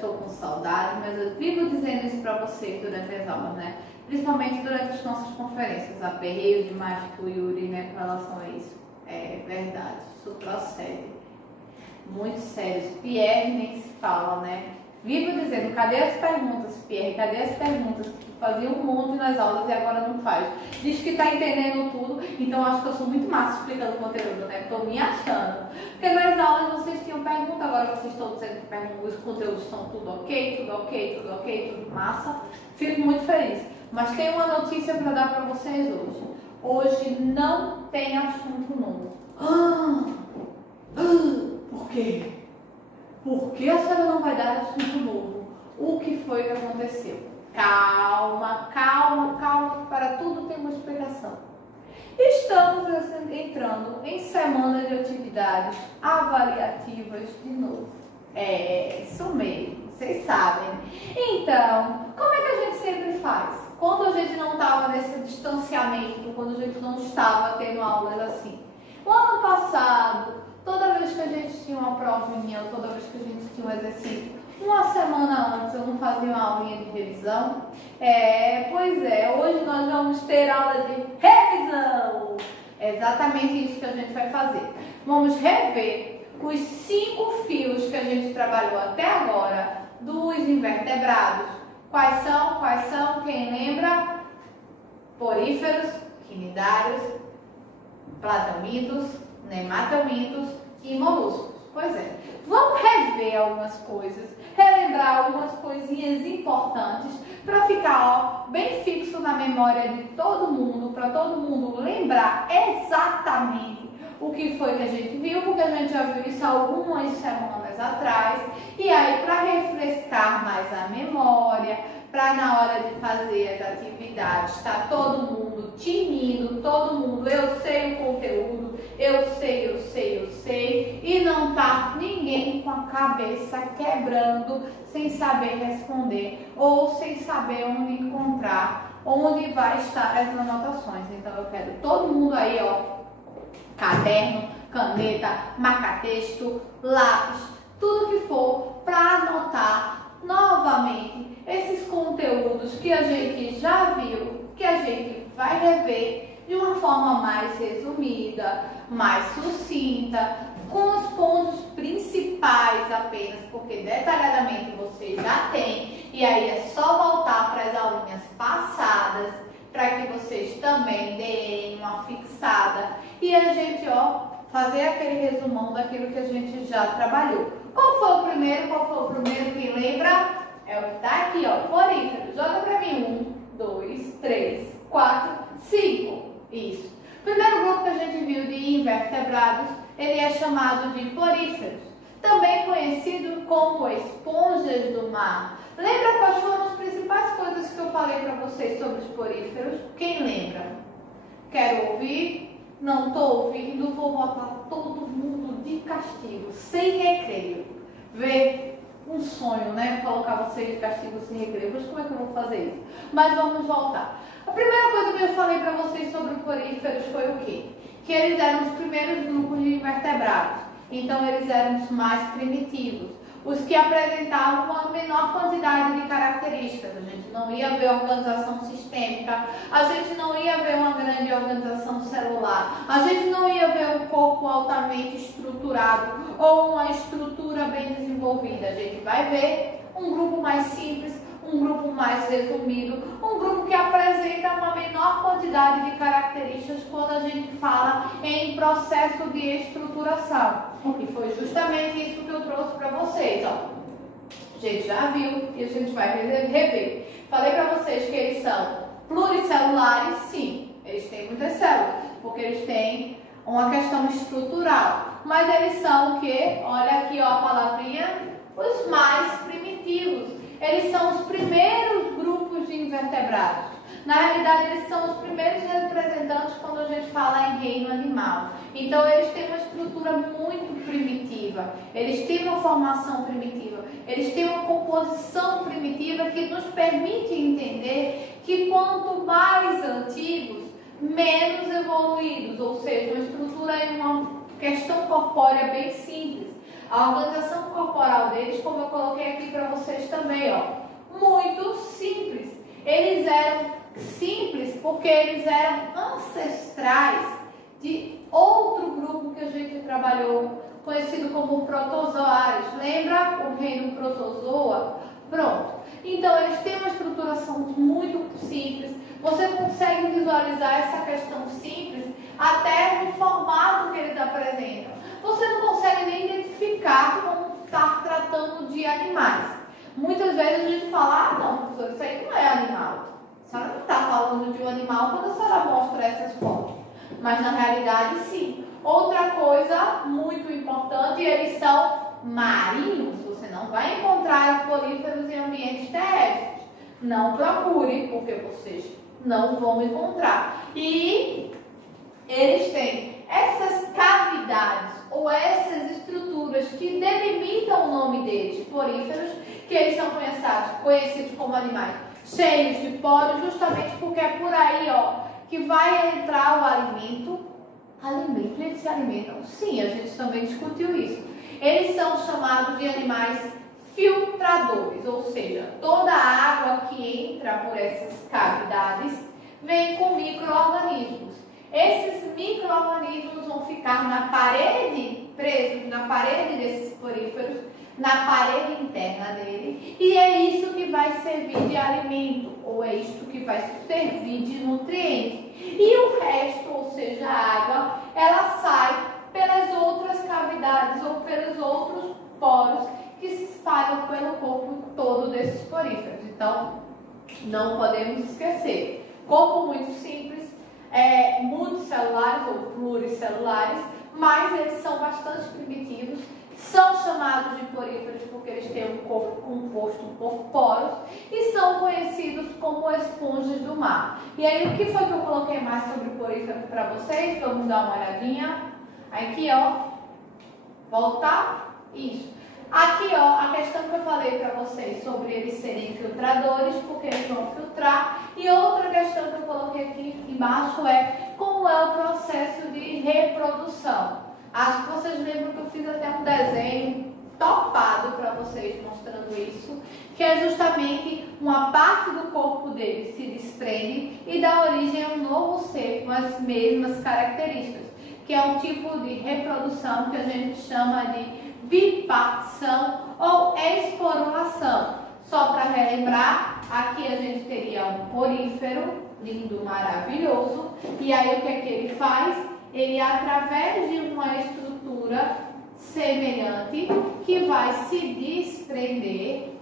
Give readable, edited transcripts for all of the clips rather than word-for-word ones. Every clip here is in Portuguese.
estou com saudade, mas eu vivo dizendo isso para vocês durante as aulas, né? Principalmente durante as nossas conferências. Aperreio demais com o Yuri, né, com relação a isso. É verdade, isso procede. Muito sério. Pierre nem se fala, né? Vivo dizendo, cadê as perguntas, Pierre? Cadê as perguntas? Tu fazia um monte nas aulas e agora não faz. Diz que tá entendendo tudo, então acho que eu sou muito massa explicando o conteúdo, né? Tô me achando. Porque nas aulas vocês tinham pergunta, agora vocês estão dizendo que os conteúdos estão tudo ok, tudo massa. Fico muito feliz. Mas tem uma notícia para dar para vocês hoje. Hoje não tem assunto novo. Por quê? Por que a senhora não vai dar assunto novo? O que foi que aconteceu? Calma, para tudo tem uma explicação. Estamos entrando em semana de atividades avaliativas de novo. É, isso mesmo, vocês sabem. Então, como é que a gente sempre faz? Quando a gente não estava nesse distanciamento, quando a gente não estava tendo aulas assim. O ano passado, toda vez que a gente tinha uma provinha, toda vez que a gente tinha um exercício, uma semana antes eu não fazia uma aulinha de revisão. Pois é, hoje nós vamos ter aula de revisão. É exatamente isso que a gente vai fazer. Vamos rever os 5 fios que a gente trabalhou até agora dos invertebrados. Quais são? Quem lembra? Poríferos, quinidários, plateumintos, nemateumintos e moluscos. Pois é, vamos rever algumas coisas, relembrar algumas coisinhas importantes para ficar bem fixo na memória de todo mundo, para todo mundo lembrar exatamente o que foi que a gente viu, porque a gente já viu isso algumas semanas atrás, e aí para refrescar mais a memória, para na hora de fazer as atividades, tá todo mundo tinindo, todo mundo, eu sei o conteúdo, eu sei, e não tá ninguém com a cabeça quebrando, sem saber responder, ou sem saber onde encontrar, onde vai estar as anotações. Então eu quero todo mundo aí, ó, caderno, caneta, marca-texto, lápis, tudo que for para anotar novamente esses conteúdos que a gente já viu, que a gente vai rever de uma forma mais resumida, mais sucinta, com os pontos principais apenas, porque detalhadamente você já tem, e aí é só voltar para as aulinhas passadas, para que vocês também deem uma fixada e a gente, ó, fazer aquele resumão daquilo que a gente já trabalhou. Qual foi o primeiro? Quem lembra? É o que está aqui, ó, porífero. Joga para mim. 1, 2, 3, 4, 5. Isso. O primeiro grupo que a gente viu de invertebrados, ele é chamado de poríferos, também conhecido como esponjas do mar. Lembra quais foram as principais coisas que eu falei para vocês sobre os poríferos? Quem lembra? Quero ouvir? Não estou ouvindo, vou botar todo mundo de castigo, sem recreio. Vê, um sonho, né? Colocar vocês de castigo sem recreio. Mas como é que eu vou fazer isso? Mas vamos voltar. A primeira coisa que eu falei para vocês sobre os poríferos foi o quê? Que eles eram os primeiros grupos de invertebrados. Então eles eram os mais primitivos, os que apresentavam uma menor quantidade de características. A gente não ia ver organização sistêmica, a gente não ia ver uma grande organização celular, a gente não ia ver um corpo altamente estruturado ou uma estrutura bem desenvolvida. A gente vai ver um grupo mais simples, um grupo mais resumido, um grupo que apresenta uma menor quantidade de características quando a gente fala em processo de estruturação. E foi justamente isso que eu trouxe para vocês, ó. A gente já viu e a gente vai rever. Falei para vocês que eles são pluricelulares, sim, eles têm muitas células, porque eles têm uma questão estrutural. Mas eles são o quê? Olha aqui, ó, a palavrinha, os mais primitivos. Eles são os primeiros grupos de invertebrados. Na realidade, eles são os primeiros representantes quando a gente fala em reino animal. Então, eles têm uma estrutura muito primitiva. Eles têm uma formação primitiva. Eles têm uma composição primitiva que nos permite entender que quanto mais antigos, menos evoluídos. Ou seja, uma estrutura e uma questão corpórea bem simples. A organização corporal deles, como eu coloquei aqui para vocês também, ó, muito simples. Eles eram simples porque eles eram ancestrais de outro grupo que a gente trabalhou, conhecido como protozoários. Lembra o reino protozoa? Pronto. Então, eles têm uma estruturação muito simples. Você consegue visualizar essa questão simples até no formato que eles apresentam. Você não consegue nem identificar como está tratando de animais. Muitas vezes a gente fala, não, professor, isso aí não é animal. A senhora não está falando de um animal quando a senhora mostra essas fotos. Mas na realidade, sim. Outra coisa muito importante, eles são marinhos. Você não vai encontrar poríferos em ambientes terrestres. Não procure, porque vocês não vão encontrar. E eles têm essas cavidades ou essas estruturas que delimitam o nome deles, poríferos, que eles são conhecidos como animais cheios de poros, justamente porque é por aí, ó, que vai entrar o alimento. Eles se alimentam? Sim, a gente também discutiu isso. Eles são chamados de animais filtradores, ou seja, toda a água que entra por essas cavidades vem com micro-organismos. Esses micro-organismos vão ficar na parede, presos na parede desses poríferos, na parede interna dele, e é isso que vai servir de alimento, ou é isto que vai servir de nutriente. E o resto, ou seja, a água, ela sai pelas outras cavidades ou pelos outros poros que se espalham pelo corpo todo desses poríferos. Então, não podemos esquecer. Corpo muito simples, multicelulares ou pluricelulares, mas eles são bastante primitivos. São chamados de poríferos porque eles têm um corpo composto por poros e são conhecidos como esponjas do mar. E aí, o que foi que eu coloquei mais sobre poríferos para vocês? Vamos dar uma olhadinha. Aqui, ó. Voltar. Isso. Aqui, ó, a questão que eu falei para vocês sobre eles serem filtradores, porque eles vão filtrar. E outra questão que eu coloquei aqui embaixo é como é o processo de reprodução. Acho que vocês lembram que eu fiz até um desenho topado para vocês mostrando isso, que é justamente uma parte do corpo dele se desprende e dá origem a um novo ser com as mesmas características, que é um tipo de reprodução que a gente chama de bipartição ou esporulação. Só para relembrar, aqui a gente teria um porífero lindo, maravilhoso, e aí o que é que ele faz? Ele, através de uma estrutura semelhante, que vai se desprender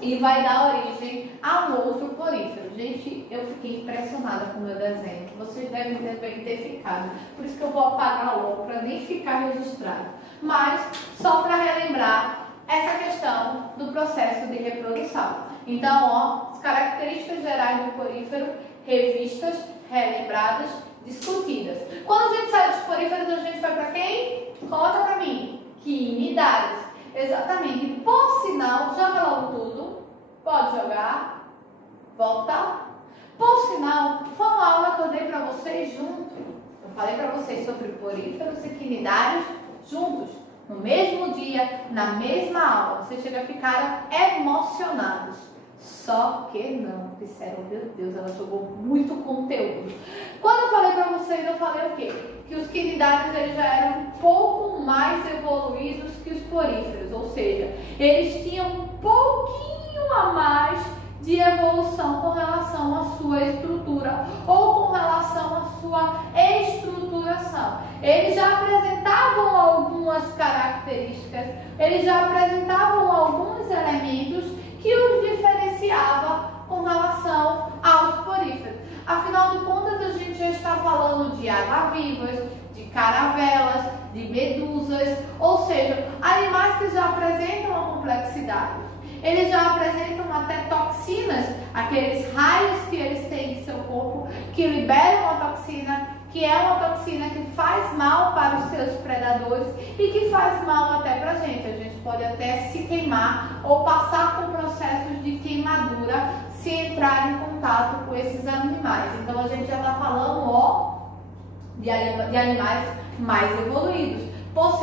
e vai dar origem a um outro porífero. Gente, eu fiquei impressionada com o meu desenho. Vocês devem ter ficado. Por isso que eu vou apagar logo, para nem ficar registrado. Mas, só para relembrar essa questão do processo de reprodução. Então, ó, as características gerais do porífero, revistas, relembradas, discutidas. Quando a gente sai dos poríferos, a gente vai para quem? Coloca para mim. Quinidades. Exatamente. Por sinal, joga logo tudo. Pode jogar. Volta. Por sinal, foi uma aula que eu dei para vocês juntos. Eu falei para vocês sobre poríferos e quinidários juntos. No mesmo dia, na mesma aula. Vocês chegam a ficar emocionados. Só que não, disseram, meu Deus, ela jogou muito conteúdo. Quando eu falei para vocês, eu falei o quê? Que os quinidários eles já eram um pouco mais evoluídos que os poríferos, ou seja, eles tinham um pouquinho a mais de evolução com relação à sua estrutura ou com relação à sua estruturação. Eles já apresentavam algumas características, eles já apresentavam alguns elementos que os diferenciava com relação aos poríferos. Afinal de contas, a gente já está falando de água-vivas, de caravelas, de medusas, ou seja, animais que já apresentam uma complexidade. Eles já apresentam até toxinas, aqueles raios que eles têm em seu corpo, que liberam a toxina, que é uma toxina que faz mal para os seus predadores e que faz mal até para a gente pode até se queimar ou passar por processos de queimadura se entrar em contato com esses animais. Então a gente já está falando, ó, de animais mais evoluídos. Por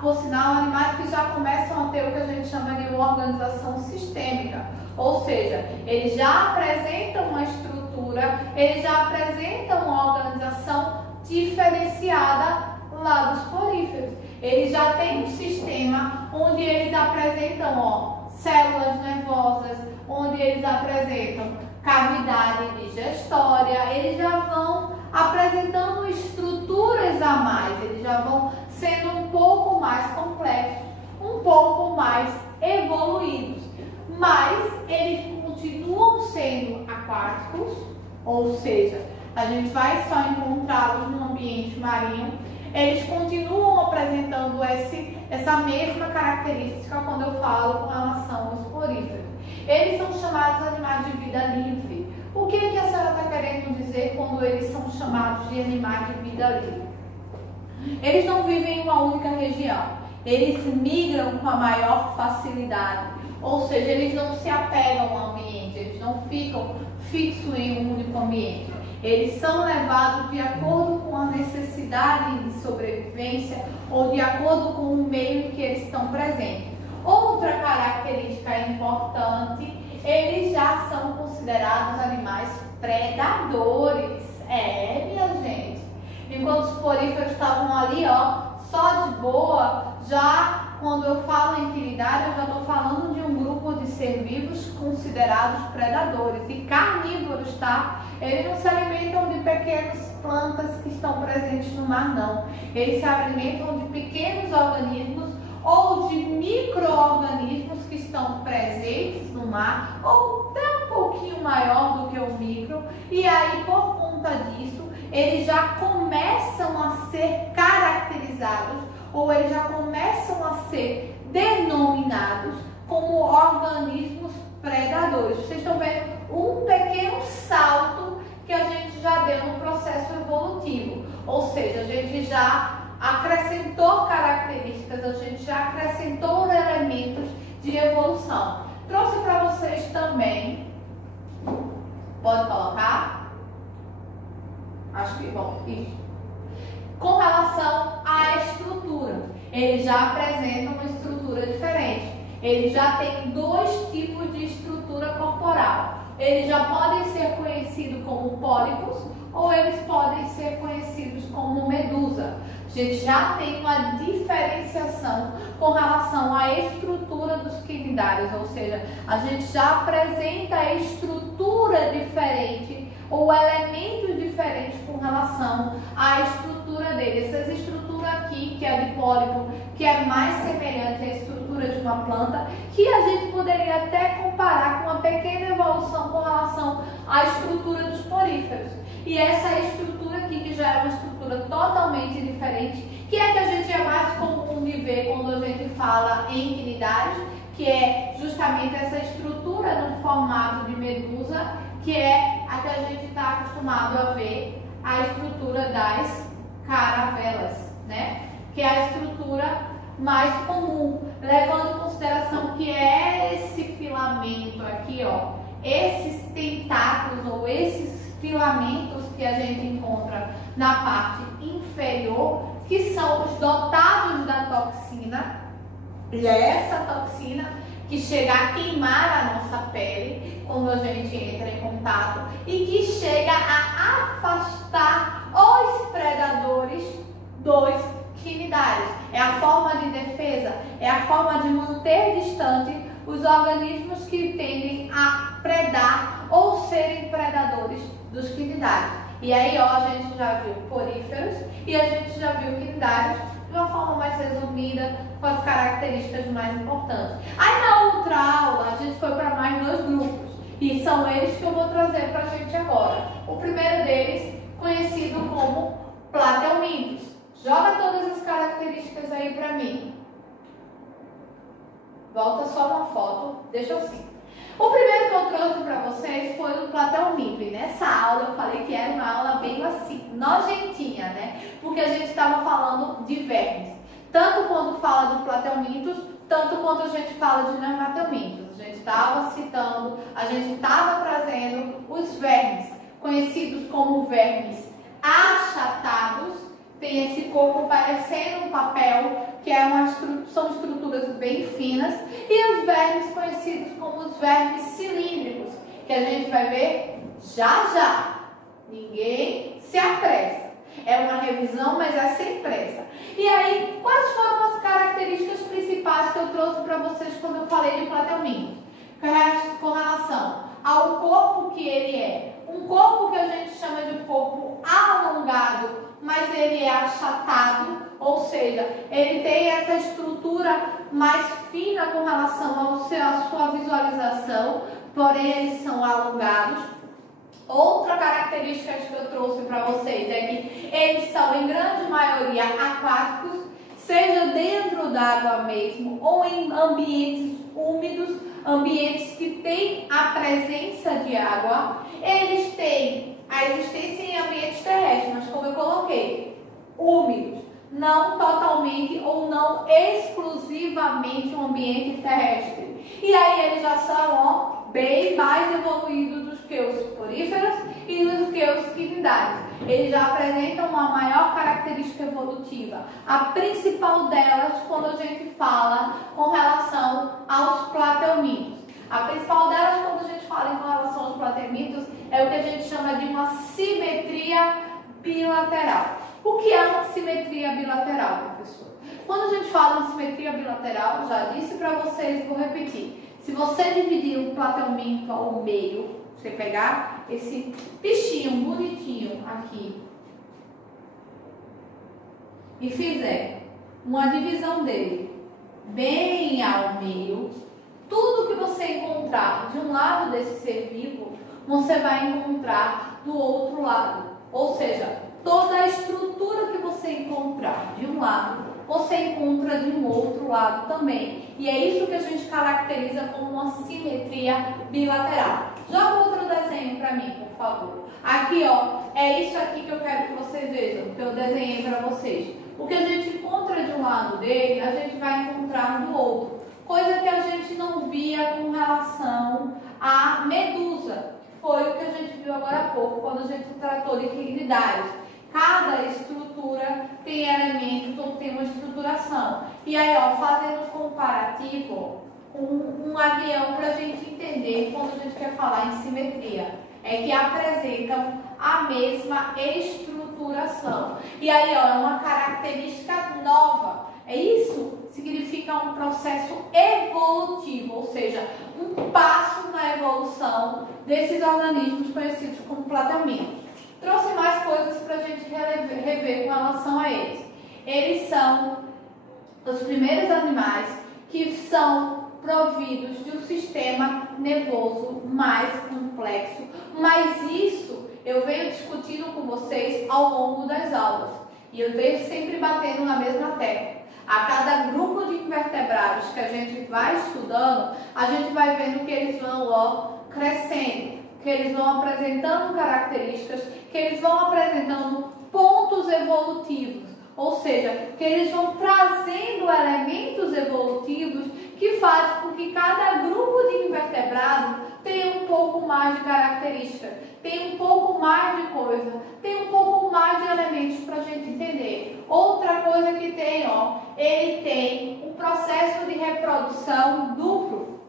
por sinal, animais que já começam a ter o que a gente chama de uma organização sistêmica, ou seja, eles já apresentam uma estrutura, eles já apresentam uma organização diferenciada lá dos poríferos. Eles já têm um sistema onde eles apresentam células nervosas, onde eles apresentam cavidade digestória, eles já vão apresentando estruturas a mais, eles já vão sendo um pouco mais complexos, um pouco mais evoluídos, mas eles continuam sendo aquáticos, ou seja, a gente vai só encontrá-los no ambiente marinho. Eles continuam apresentando essa mesma característica quando eu falo com relação aos poríferos. Eles são chamados animais de vida livre. O que a senhora está querendo dizer quando eles são chamados de animais de vida livre? Eles não vivem em uma única região. Eles migram com a maior facilidade. Ou seja, eles não se apegam ao ambiente. Eles não ficam fixos em um único ambiente. Eles são levados de acordo com a necessidade de sobrevivência ou de acordo com o meio em que eles estão presentes. Outra característica importante, eles já são considerados animais predadores. Minha gente. Enquanto os poríferos estavam ali, só de boa, já quando eu falo em quinidade, eu já estou falando de um grupo de ser vivos considerados predadores e carnívoros, tá? Eles não se alimentam de pequenas plantas que estão presentes no mar, não. Eles se alimentam de pequenos organismos ou de micro-organismos que estão presentes no mar, ou até um pouquinho maior do que o micro, e aí, por conta disso, eles já começam a ser caracterizados, ou eles já começam a ser denominados como organismos predadores. Vocês estão vendo um pequeno salto que a gente já deu no processo evolutivo, ou seja, a gente já acrescentou características, a gente já acrescentou elementos de evolução. Trouxe para vocês também, pode colocar? Acho que bom, isso. Com relação à estrutura, eles já apresentam uma estrutura diferente. Eles já têm dois tipos de estrutura corporal. Eles já podem ser conhecidos como pólipos ou eles podem ser conhecidos como medusa. A gente já tem uma diferenciação com relação à estrutura dos quinidários, ou seja, a gente já apresenta estrutura diferente ou elementos diferentes com relação à estrutura dele. Essa estrutura aqui, que é de pólipo, que é mais semelhante à estrutura de uma planta, que a gente poderia até comparar com uma pequena evolução com relação à estrutura dos poríferos. E essa estrutura aqui, que já é uma estrutura totalmente diferente, que é que a gente é mais comum de ver quando a gente fala em quinidários, que é justamente essa estrutura no formato de medusa, que é a que a gente está acostumado a ver, a estrutura das caravelas, né? Que é a estrutura mais comum, levando em consideração que é esse filamento aqui, esses tentáculos ou esses filamentos que a gente encontra na parte inferior, que são os dotados da toxina, e é essa toxina que chega a queimar a nossa pele quando a gente entra em contato e que chega a afastar os predadores dos quinidários. É a forma de defesa, é a forma de manter distante os organismos que tendem a predar ou serem predadores dos quinidários. E aí, a gente já viu poríferos e a gente já viu quinidários de uma forma mais resumida, com as características mais importantes. Aí na outra aula a gente foi para mais dois grupos e são eles que eu vou trazer para a gente agora. O primeiro deles, conhecido como plateumintos. Joga todas as características aí para mim. Volta só uma foto, deixa assim. O primeiro que eu trouxe para vocês foi o plateuminto. E nessa aula eu falei que era uma aula bem assim, nojentinha, né? Porque a gente estava falando de vermes. Tanto quando fala de plateumintos, tanto quando a gente fala de nemateumintos. A gente estava citando, a gente estava trazendo os vermes, conhecidos como vermes achatados. Tem esse corpo parecendo um papel, que são estruturas bem finas, e os vermes conhecidos como os vermes cilíndricos, que a gente vai ver já já. Ninguém se apressa. É uma revisão, mas é sem pressa. E aí, quais foram as características principais que eu trouxe para vocês quando eu falei de Plateumintos? Com relação ao corpo que ele é. Um corpo que a gente chama de corpo alongado, mas ele é achatado, ou seja, ele tem essa estrutura mais fina com relação à sua visualização, porém eles são alongados. Outra característica que eu trouxe para vocês é que eles são, em grande maioria, aquáticos, seja dentro d'água mesmo ou em ambientes úmidos, ambientes que têm a presença de água. Eles têm a existência em ambientes terrestres, mas como eu coloquei, úmidos, não totalmente ou não exclusivamente um ambiente terrestre. E aí eles já são bem mais evoluídos do que os poríferos e do que os quinidários. Eles já apresentam uma maior característica evolutiva. A principal delas, quando a gente fala com relação aos plateumintos. A principal delas, quando a gente fala com relação aos plateumintos, é o que a gente chama de uma simetria bilateral. O que é uma simetria bilateral, professor? Quando a gente fala em simetria bilateral, já disse para vocês, vou repetir. Se você dividir um plateuminto ao meio, você pegar esse bichinho bonitinho aqui e fizer uma divisão dele bem ao meio, tudo que você encontrar de um lado desse ser vivo, você vai encontrar do outro lado. Ou seja, toda a estrutura que você encontrar de um lado, você encontra de um outro lado também. E é isso que a gente caracteriza como uma simetria bilateral. Joga outro desenho para mim, por favor. Aqui, ó, é isso aqui que eu quero que vocês vejam, que eu desenhei para vocês. O que a gente encontra de um lado dele, a gente vai encontrar do outro. Coisa que a gente não via com relação à medusa. Foi o que a gente viu agora há pouco, quando a gente tratou de quinidários. Cada estrutura tem elementos ou tem uma estruturação. E aí, ó, fazendo um comparativo com um avião para a gente entender quando a gente quer falar em simetria. É que apresentam a mesma estruturação. E aí, ó, é uma característica nova. Isso significa um processo evolutivo, ou seja, um passo na evolução desses organismos conhecidos como plateumintos. Trouxe mais coisas para a gente rever com relação a eles. Eles são os primeiros animais que são providos de um sistema nervoso mais complexo, mas isso eu venho discutindo com vocês ao longo das aulas e eu venho sempre batendo na mesma tecla. A cada grupo de invertebrados que a gente vai estudando, a gente vai vendo que eles vão crescendo, que eles vão apresentando características, que eles vão apresentando pontos evolutivos, ou seja, que eles vão trazendo elementos evolutivos que fazem com que cada grupo de invertebrado tenha um pouco mais de características, tenha um pouco mais de coisa, tenha um pouco mais de elementos para a gente entender. Outra coisa que tem, ó, ele tem um processo de reprodução duplo.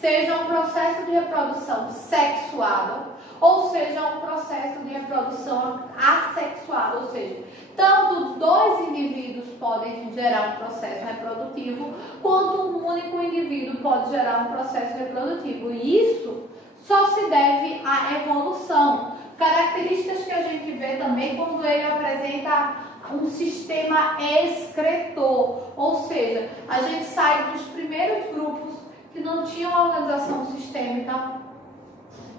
Seja um processo de reprodução sexuada, ou seja um processo de reprodução assexuada, ou seja, tanto dois indivíduos podem gerar um processo reprodutivo, quanto um único indivíduo pode gerar um processo reprodutivo. E isso só se deve à evolução. Características que a gente vê também quando ele apresenta um sistema excretor, ou seja, a gente sai dos primeiros grupos que não tinham organização sistêmica,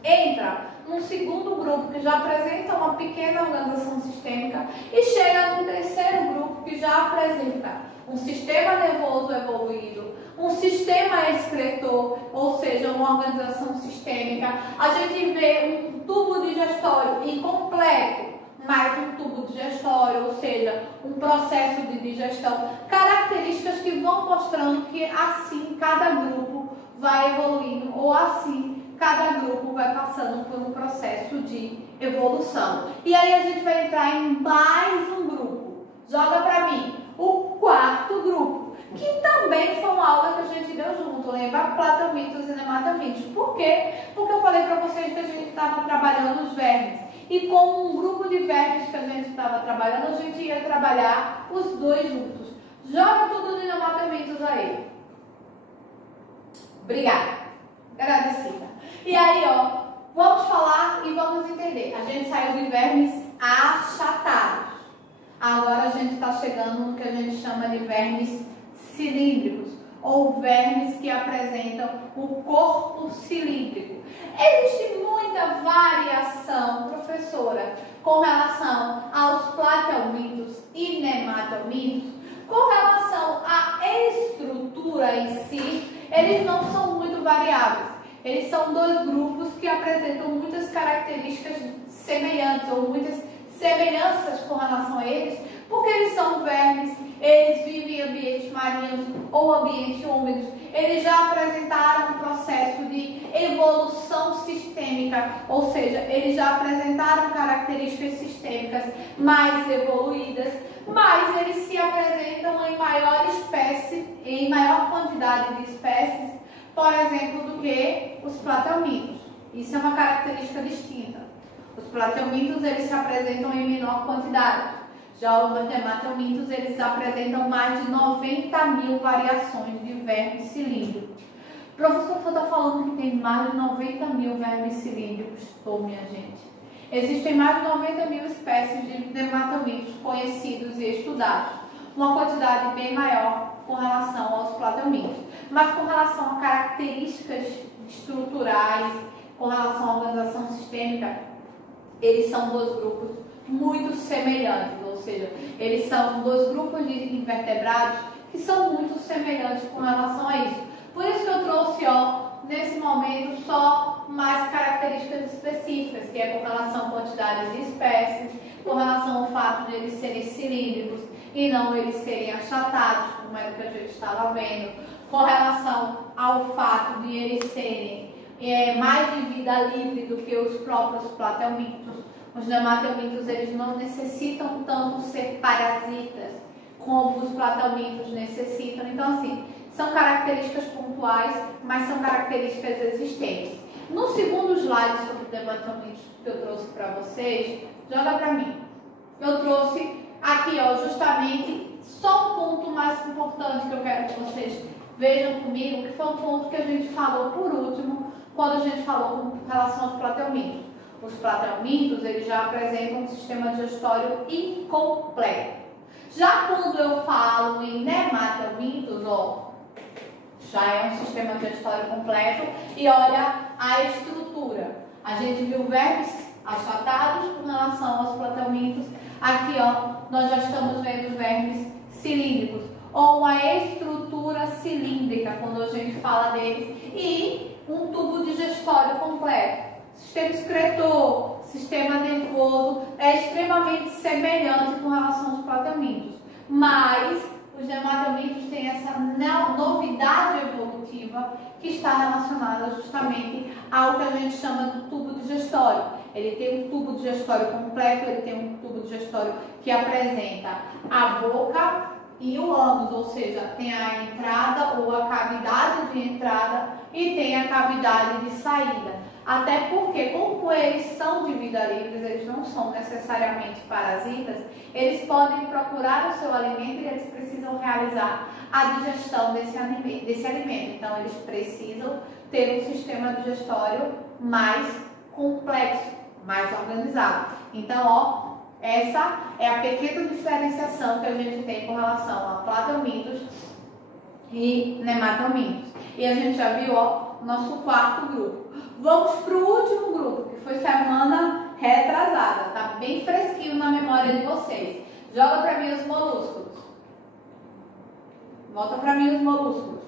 entra num segundo grupo que já apresenta uma pequena organização sistêmica e chega num terceiro grupo que já apresenta um sistema nervoso evoluído, um sistema excretor, ou seja, uma organização sistêmica. A gente vê um tubo digestório incompleto, mais um tubo digestório, ou seja, um processo de digestão, características que vão mostrando que assim cada grupo vai evoluindo, ou assim cada grupo vai passando por um processo de evolução. E aí a gente vai entrar em mais um grupo. Joga para mim. quarto grupo, que também foi uma aula que a gente deu junto, lembra? Plateumintos e nematelmintos. Por quê? Porque eu falei para vocês que a gente estava trabalhando os vermes. E como um grupo de vermes que a gente estava trabalhando, a gente ia trabalhar os dois juntos. Joga tudo de nematelmintos aí. Obrigada. Agradecida. E aí, ó, vamos falar e vamos entender. A gente saiu de vermes achatados. Agora a gente está chegando no que a gente chama de vermes cilíndricos, ou vermes que apresentam o corpo cilíndrico. Existe muita variação, professora, com relação aos plateumintos e nematelmintos. Com relação à estrutura em si, eles não são muito variáveis. Eles são dois grupos que apresentam muitas características semelhantes, ou muitas semelhanças com relação a eles, porque eles são vermes, eles vivem em ambientes marinhos ou ambientes úmidos, eles já apresentaram um processo de evolução sistêmica, ou seja, eles já apresentaram características sistêmicas mais evoluídas, mas eles se apresentam em maior quantidade de espécies, por exemplo, do que os plateumintos. Isso é uma característica distinta. Os plateumintos, eles se apresentam em menor quantidade. Já os nematelmintos, eles apresentam mais de 90 mil variações de vermes cilíndricos. O professor está falando que tem mais de 90 mil vermes cilíndricos. Minha gente. Existem mais de 90 mil espécies de nematelmintos conhecidos e estudados. Uma quantidade bem maior com relação aos plateumintos. Mas com relação a características estruturais, com relação à organização sistêmica, eles são dois grupos muito semelhantes, ou seja, eles são dois grupos de invertebrados que são muito semelhantes com relação a isso. Por isso que eu trouxe, ó, nesse momento, só mais características específicas, que é com relação à quantidade de espécies, com relação ao fato de eles serem cilíndricos e não eles serem achatados, como é o que a gente estava vendo, com relação ao fato de eles serem mais de vida livre do que os próprios plateumintos. Os nematelmintos, eles não necessitam tanto ser parasitas como os plateumintos necessitam. Então, assim, são características pontuais, mas são características existentes. No segundo slide sobre os nematelmintos que eu trouxe para vocês, joga para mim. Eu trouxe aqui, ó, justamente só um ponto mais importante que eu quero que vocês vejam comigo, que foi um ponto que a gente falou por último, quando a gente falou com relação aos plateumintos. Os plateumintos, eles já apresentam um sistema digestório incompleto. Já quando eu falo em nematelmintos, ó, já é um sistema digestório completo. E olha a estrutura. A gente viu vermes achatados com relação aos plateumintos. Aqui, ó, nós já estamos vendo vermes cilíndricos, ou uma estrutura cilíndrica, quando a gente fala deles, e um tubo digestório completo. Sistema excretor, sistema nervoso, é extremamente semelhante com relação aos plateumintos, mas os nematelmintos têm essa novidade evolutiva que está relacionada justamente ao que a gente chama do tubo digestório. Ele tem um tubo digestório completo, ele tem um tubo digestório que apresenta a boca e o ânus, ou seja, tem a entrada ou a cavidade de entrada e tem a cavidade de saída. Até porque, como eles são de vida livre, eles não são necessariamente parasitas, eles podem procurar o seu alimento e eles precisam realizar a digestão desse alimento. Então, eles precisam ter um sistema digestório mais complexo, mais organizado. Então, ó, essa é a pequena diferenciação que a gente tem com relação a plateumintos e nematelmintos. E a gente já viu, ó, nosso quarto grupo. Vamos para o último grupo, que foi semana retrasada. Tá bem fresquinho na memória de vocês. Joga para mim os molúsculos. Volta para mim os molúsculos.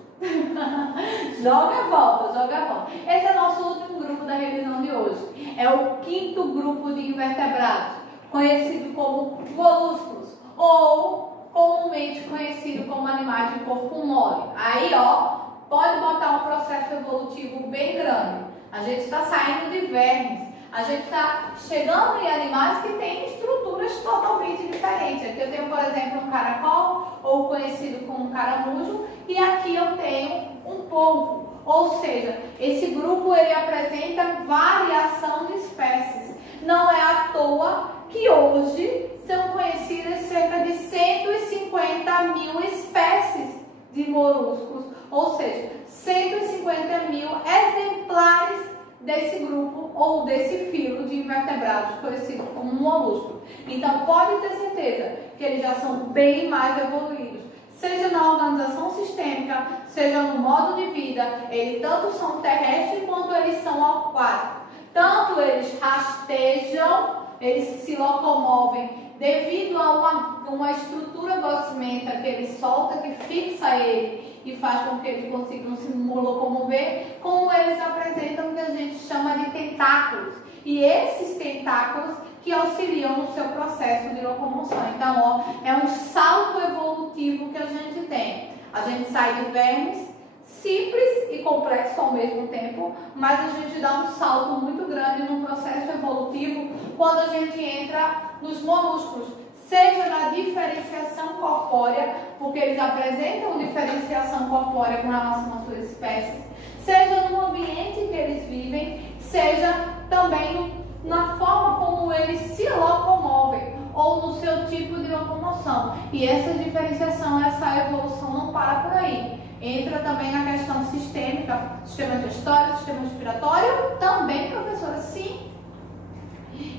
Joga a volta, joga a volta. Esse é o nosso último grupo da revisão de hoje. É o quinto grupo de invertebrados, conhecido como molúsculos, ou comumente conhecido como animais de corpo mole. Aí, ó, pode botar um processo evolutivo bem grande. A gente está saindo de vermes, A gente está chegando em animais que têm estruturas totalmente diferentes. Aqui eu tenho, por exemplo, um caracol, ou conhecido como caramujo, e aqui eu tenho um polvo. Ou seja, esse grupo ele apresenta variação de espécies. Não é à toa que hoje são conhecidas cerca de 150 mil espécies de moluscos, ou seja, 150 mil exemplares desse grupo ou desse filo de invertebrados conhecido como molusco. Então pode ter certeza que eles já são bem mais evoluídos, seja na organização sistêmica, seja no modo de vida. Eles tanto são terrestres quanto eles são aquáticos. Tanto eles rastejam, eles se locomovem devido a uma estrutura gosmenta que ele solta, que fixa ele e faz com que eles consigam se locomover, como eles apresentam o que a gente chama de tentáculos. E esses tentáculos que auxiliam no seu processo de locomoção. Então, ó, é um salto evolutivo que a gente tem. A gente sai de vermes, simples e complexo ao mesmo tempo, mas a gente dá um salto muito grande no processo evolutivo quando a gente entra nos molúsculos, seja na diferenciação corpórea, porque eles apresentam diferenciação corpórea com relação às suas espécies, seja no ambiente que eles vivem, seja também na forma como eles se locomovem ou no seu tipo de locomoção. E essa diferenciação, essa evolução não para por aí. Entra também na questão sistêmica, sistema digestório, sistema respiratório, também, professora, sim.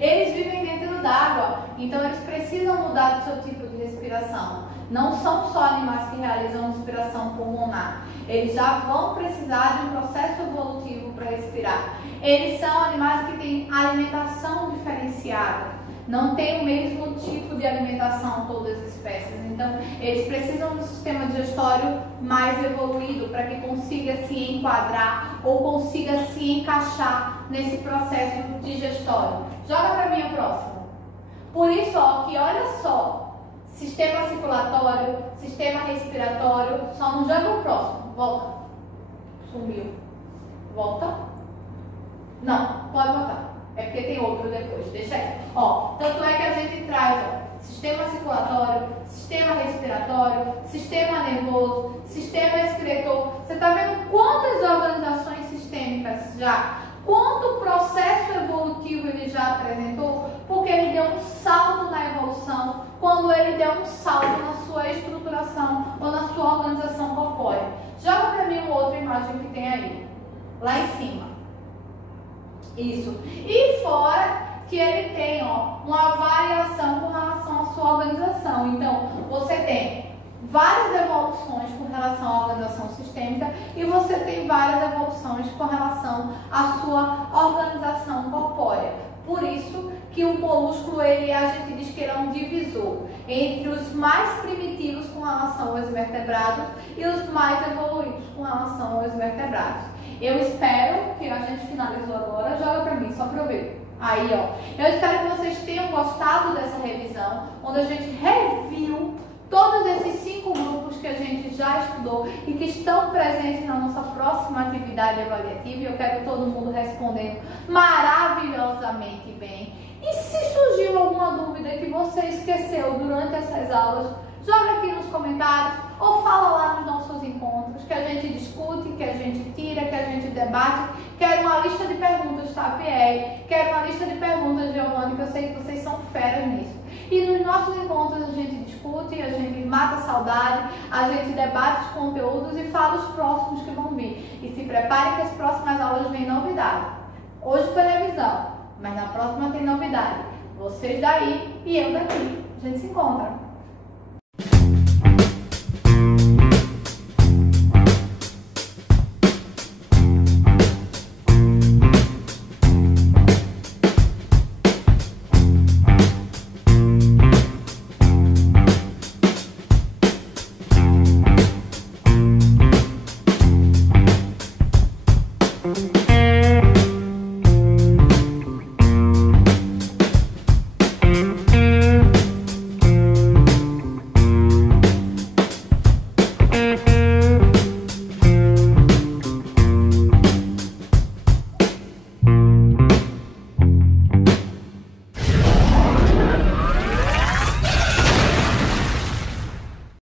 Eles vivem dentro d'água, então eles precisam mudar do seu tipo de respiração. Não são só animais que realizam respiração pulmonar. Eles já vão precisar de um processo evolutivo para respirar. Eles são animais que têm alimentação diferenciada. Não tem o mesmo tipo de alimentação todas as espécies. Então, eles precisam de um sistema digestório mais evoluído para que consiga se enquadrar ou consiga se encaixar nesse processo digestório. Joga para mim a próxima. Por isso, ó, que olha só, sistema circulatório, sistema respiratório, só não joga o próximo. Volta. Sumiu. Volta. Não, pode voltar. É porque tem outro depois, deixa aí. Ó, tanto é que a gente traz, ó, sistema circulatório, sistema respiratório, sistema nervoso, sistema excretor. Você está vendo quantas organizações sistêmicas já? Quanto processo evolutivo ele já apresentou? Porque ele deu um salto na evolução, quando ele deu um salto na sua estruturação ou na sua organização corpórea. Joga para mim uma outra imagem que tem aí, lá em cima. Isso. E fora que ele tem, ó, uma variação com relação à sua organização. Então, você tem várias evoluções com relação à organização sistêmica e você tem várias evoluções com relação à sua organização corpórea. Por isso que o molúsculo, ele, a gente diz que ele é um divisor entre os mais primitivos com relação aos vertebrados e os mais evoluídos com relação aos vertebrados. Eu espero que a gente finalizou agora. Joga pra mim, só pra eu ver. Aí, ó. Eu espero que vocês tenham gostado dessa revisão, onde a gente reviu todos esses 5 grupos que a gente já estudou e que estão presentes na nossa próxima atividade avaliativa. E eu quero todo mundo respondendo maravilhosamente bem. E se surgiu alguma dúvida que você esqueceu durante essas aulas, joga aqui nos comentários ou fala lá nos nossos encontros, que a gente discute, que a gente tira, que a gente debate. Quero uma lista de perguntas, tá, Pierre? Quero uma lista de perguntas, Giovanni, que eu sei que vocês são feras nisso. E nos nossos encontros a gente discute, a gente mata a saudade, a gente debate os conteúdos e fala os próximos que vão vir. E se prepare que as próximas aulas vêm novidade. Hoje foi revisão, mas na próxima tem novidade. Vocês daí e eu daqui. A gente se encontra.